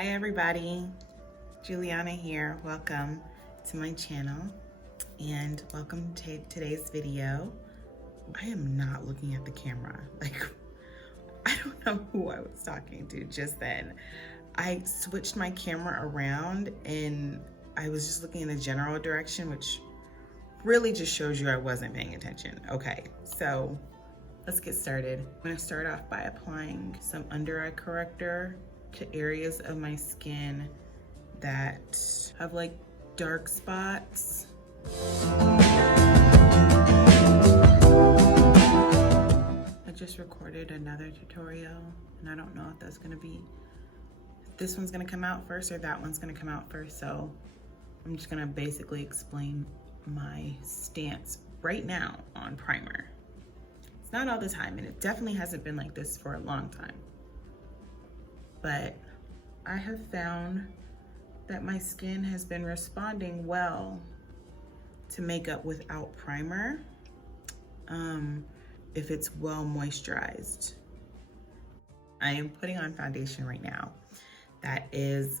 Hi everybody, Juliana here. Welcome to my channel and welcome to today's video. I am not looking at the camera. I don't know who I was talking to just then. I switched my camera around and I was just looking in the general direction, which really just shows you I wasn't paying attention. Okay, so let's get started. I'm gonna start off by applying some under eye corrector to areas of my skin that have like dark spots. I just recorded another tutorial and I don't know if that's gonna be, if this one's gonna come out first or that one's gonna come out first. So I'm just gonna basically explain my stance right now on primer. It's not all the time and it definitely hasn't been like this for a long time. But I have found that my skin has been responding well to makeup without primer, if it's well moisturized. I am putting on foundation right now that is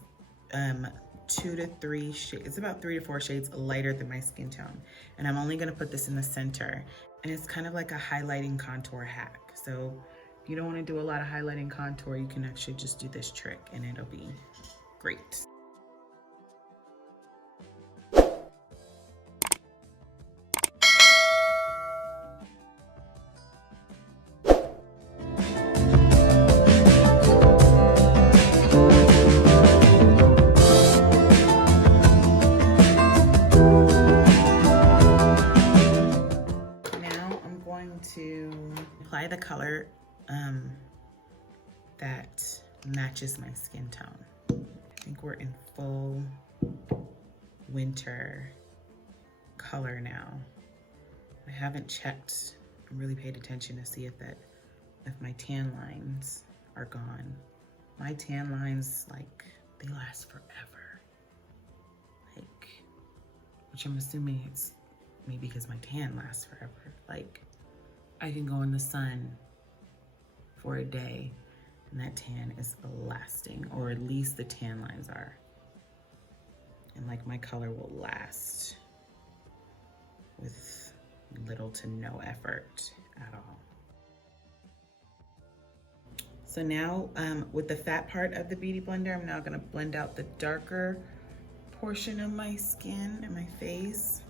2 to 3 shades, it's about 3 to 4 shades lighter than my skin tone. And I'm only gonna put this in the center. And it's kind of like a highlighting contour hack. So if you don't wanna do a lot of highlighting contour, you can actually just do this trick and it'll be great. Apply the color that matches my skin tone. I think we're in full winter color now. I haven't checked and really paid attention to see if my tan lines are gone. My tan lines, like, they last forever. Like, which I'm assuming it's maybe because my tan lasts forever. Like, I can go in the sun for a day and that tan is lasting, or at least the tan lines are. And like my color will last with little to no effort at all. So now with the fat part of the Beauty Blender, I'm now gonna blend out the darker portion of my skin and my face.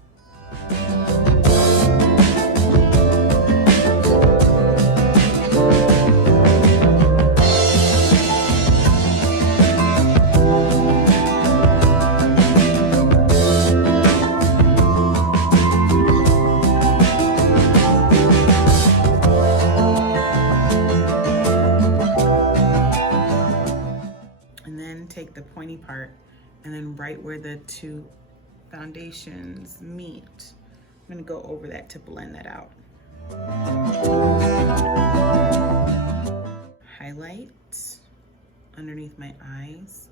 Take the pointy part and then right where the two foundations meet, I'm gonna go over that to blend that out. Highlight underneath my eyes.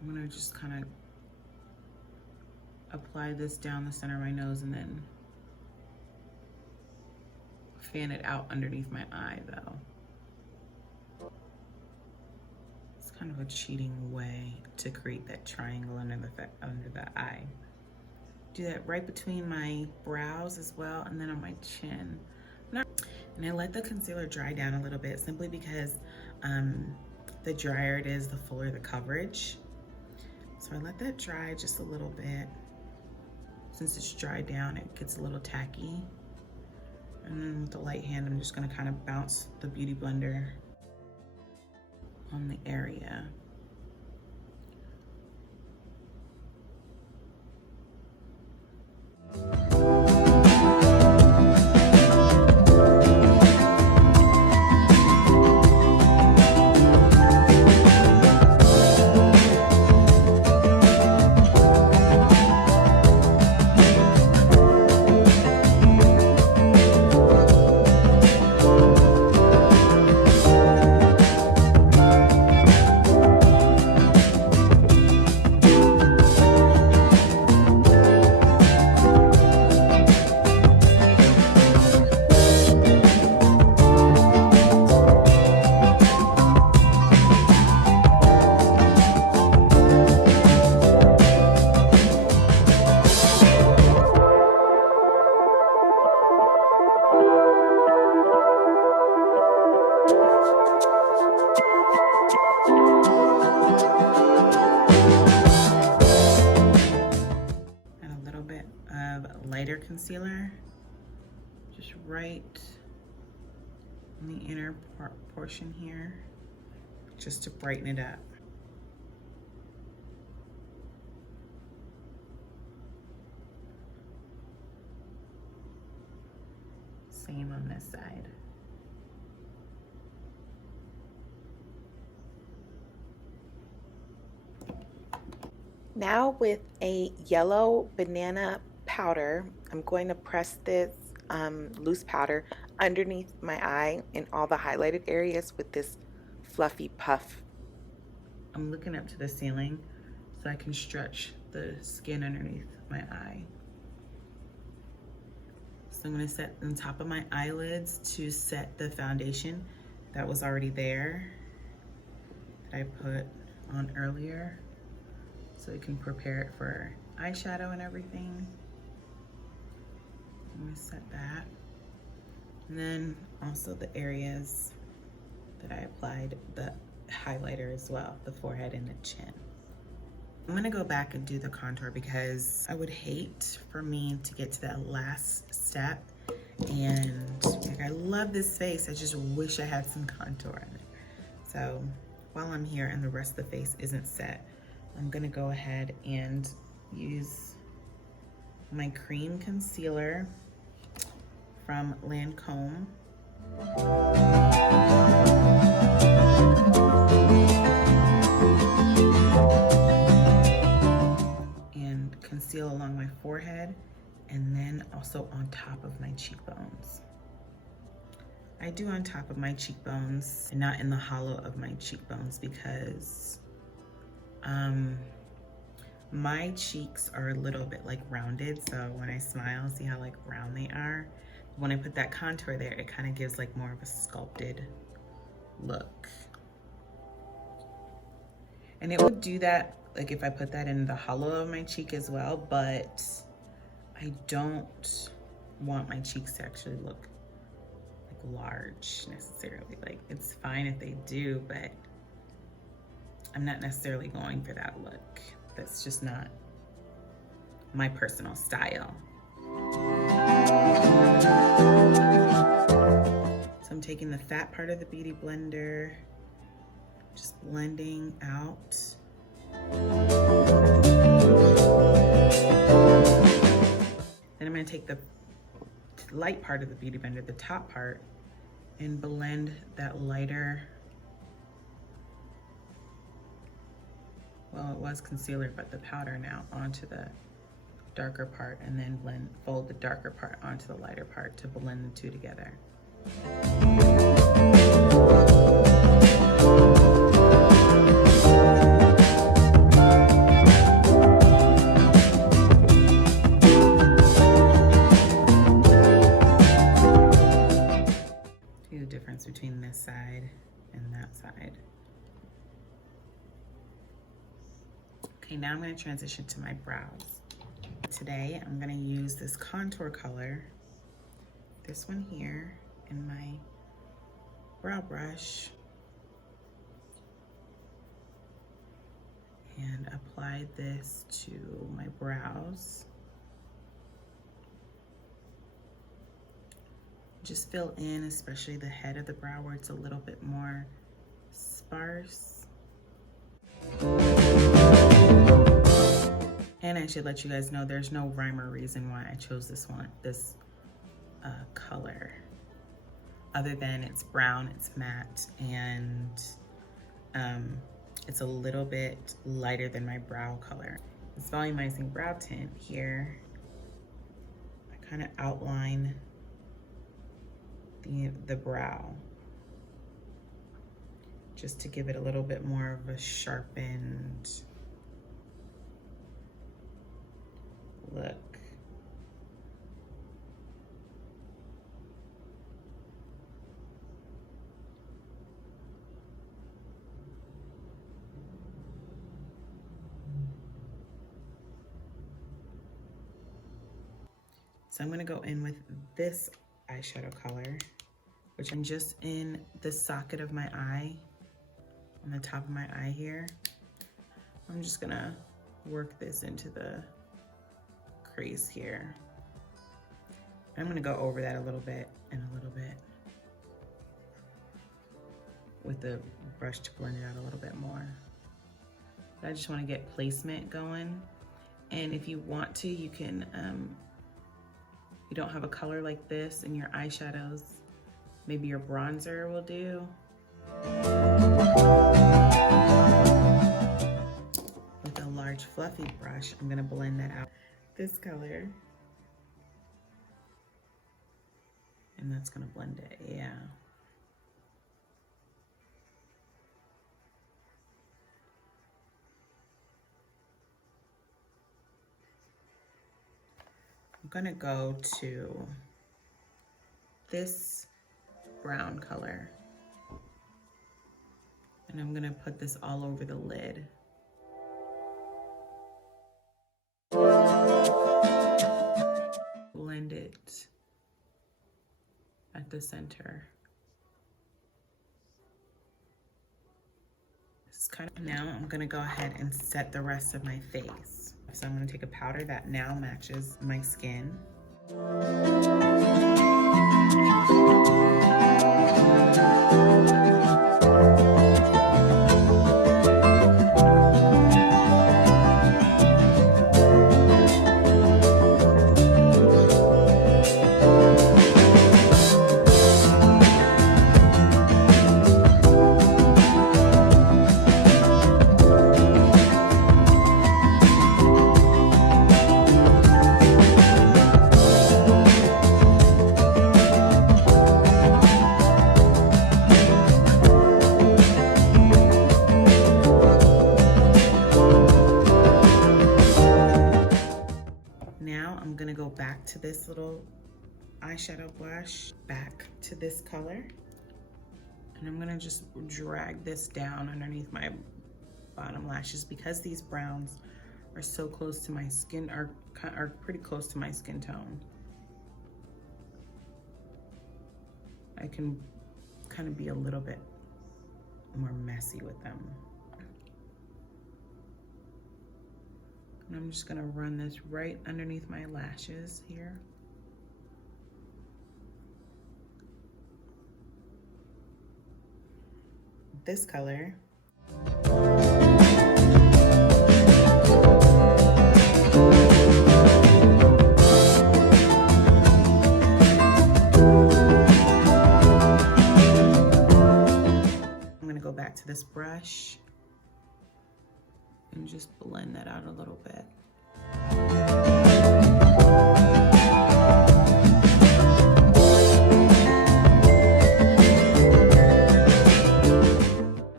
I'm gonna just kind of apply this down the center of my nose and then fan it out underneath my eye though. It's kind of a cheating way to create that triangle under the eye. Do that right between my brows as well and then on my chin. And I let the concealer dry down a little bit simply because the drier it is, the fuller the coverage. So I let that dry just a little bit. Since it's dried down, it gets a little tacky. And then with the light hand, I'm just gonna kind of bounce the Beauty Blender on the area. concealer, just right in the inner portion here, just to brighten it up. Same on this side. Now with a yellow banana powder, I'm going to press this loose powder underneath my eye in all the highlighted areas with this fluffy puff. I'm looking up to the ceiling so I can stretch the skin underneath my eye. So I'm gonna set on top of my eyelids to set the foundation that was already there, that I put on earlier, so you can prepare it for eyeshadow and everything. I'm gonna set that. And then also the areas that I applied the highlighter as well, the forehead and the chin. I'm gonna go back and do the contour because I would hate for me to get to that last step and like, I love this face, I just wish I had some contour in it. So while I'm here and the rest of the face isn't set, I'm gonna go ahead and use my cream concealer from Lancôme. And conceal along my forehead and then also on top of my cheekbones. I do on top of my cheekbones and not in the hollow of my cheekbones because my cheeks are a little bit like rounded, so when I smile, see how like round they are? When I put that contour there, it kind of gives like more of a sculpted look. And it would do that like if I put that in the hollow of my cheek as well, but I don't want my cheeks to actually look like large necessarily. Like it's fine if they do, but I'm not necessarily going for that look. That's just not my personal style. So I'm taking the fat part of the Beauty Blender, just blending out. Then I'm gonna take the light part of the Beauty Blender, the top part, and blend that lighter, well, it was concealer, but the powder now, onto the darker part, and then fold the darker part onto the lighter part to blend the two together. See the difference between this side and that side. Okay, now I'm going to transition to my brows. Today, I'm going to use this contour color, this one here, in my brow brush, and apply this to my brows. Just fill in, especially the head of the brow where it's a little bit more sparse. And I should let you guys know there's no rhyme or reason why I chose this color, other than it's brown, it's matte, and it's a little bit lighter than my brow color. This volumizing brow tint here, I kind of outline the brow just to give it a little bit more of a sharpened look. So I'm going to go in with this eyeshadow color, which I'm just in the socket of my eye, on the top of my eye here. I'm just going to work this into the crease here. I'm gonna go over that a little bit and a little bit with the brush to blend it out a little bit more. But I just wanna get placement going. And if you want to, you can, you don't have a color like this in your eyeshadows, maybe your bronzer will do. With a large fluffy brush, I'm gonna blend that out. This color. And that's gonna blend it, yeah. I'm gonna go to this brown color. And I'm gonna put this all over the lid. Blend it at the center. This is kind of, now I'm gonna go ahead and set the rest of my face. So I'm gonna take a powder that now matches my skin. Back to this little eyeshadow brush, back to this color, and I'm gonna just drag this down underneath my bottom lashes because these browns are so close to my skin, are pretty close to my skin tone. I can kind of be a little bit more messy with them. And I'm just gonna run this right underneath my lashes here. This color. I'm gonna go back to this brush and just blend that out a little bit.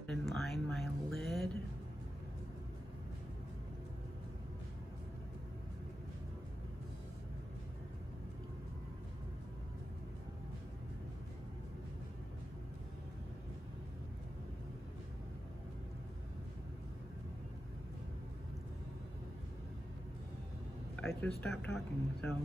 And line my lid. I just stopped talking, so.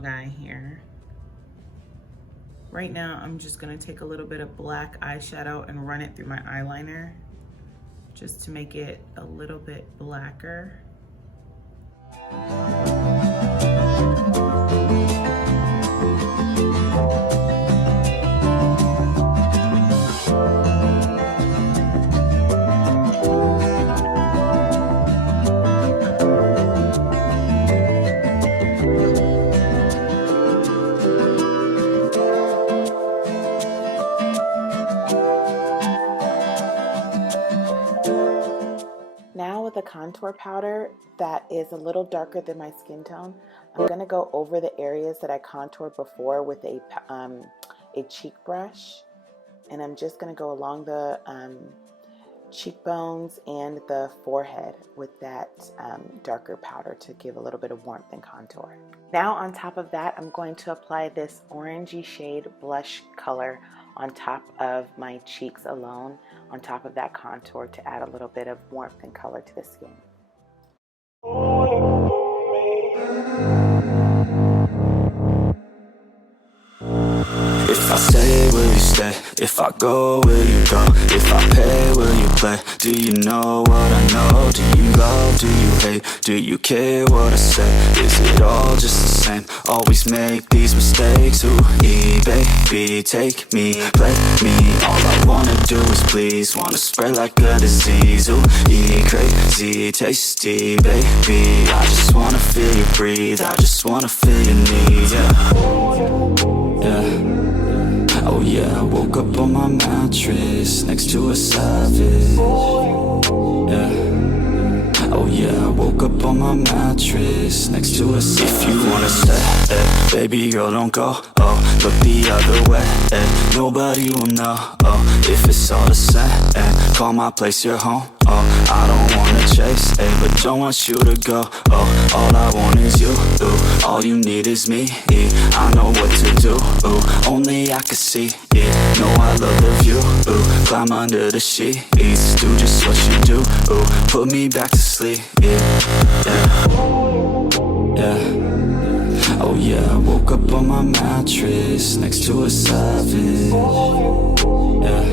Guy here. Right now, I'm just gonna take a little bit of black eyeshadow and run it through my eyeliner just to make it a little bit blacker. A contour powder that is a little darker than my skin tone, I'm going to go over the areas that I contoured before with a cheek brush, and I'm just going to go along the cheekbones and the forehead with that darker powder to give a little bit of warmth and contour. Now on top of that, I'm going to apply this orangey shade blush color on top of my cheeks alone, on top of that contour, to add a little bit of warmth and color to the skin. If I stay, will you stay? If I go, will you go? If I pay, will you play? Do you know what I know? Do you love, do you hate? Do you care what I say? Is it all just the same? Always make these mistakes. Ooh, baby, take me, play me. All I wanna do is please. Wanna spread like a disease. Ooh, crazy, tasty, baby. I just wanna feel you breathe. I just wanna feel your need, yeah. Oh yeah, I woke up on my mattress next to a savage. Yeah. Oh yeah, I woke up on my mattress next to a savage. If you wanna stay, baby girl, don't go. Oh, look the other way. Nobody will know. Oh, if it's all the same. Call my place your home. Oh, I don't wanna chase, but don't want you to go. Oh, all I want is you. Ooh, all you need is me. I know what to do. Ooh, only I can see. Yeah, know I love the view. Ooh, climb under the sheets. Do just what you do. Ooh, put me back to sleep. Yeah, yeah, yeah. Oh yeah, I woke up on my mattress next to a savage. Yeah.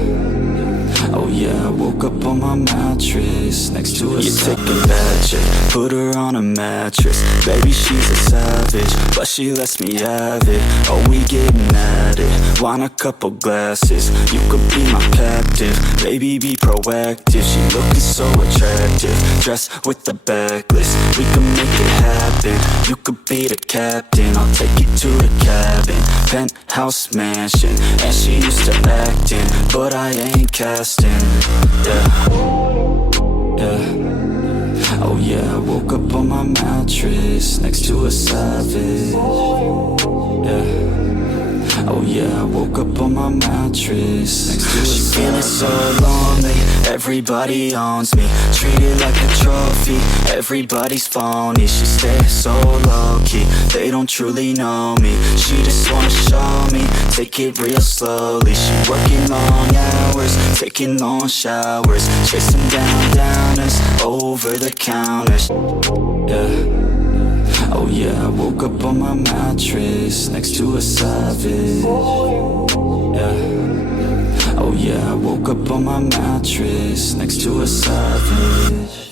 Oh yeah, I woke up on my mattress next to a savage. You take a bad chick, put her on a mattress. Baby, she's a savage, but she lets me have it. Oh, we getting at it, want a couple glasses. You could be my captive, baby, be proactive. She looking so attractive, dressed with the backlist. We can make it happen, you could be the captain. I'll take you to the cabin, penthouse mansion. And she used to acting, but I ain't casting. Yeah, yeah. Oh yeah, I woke up on my mattress next to a savage. Yeah. Oh yeah, I woke up on my mattress next to a savage. She feeling so lonely, everybody owns me. Treated like a trophy, everybody's phony. She stays so low-key, they don't truly know me. She just wanna show me, take it real slowly. She working long hours, taking long showers, chasing downers over the counters. Yeah. Oh yeah, I woke up on my mattress next to a savage. Yeah. Oh yeah, I woke up on my mattress next to a savage.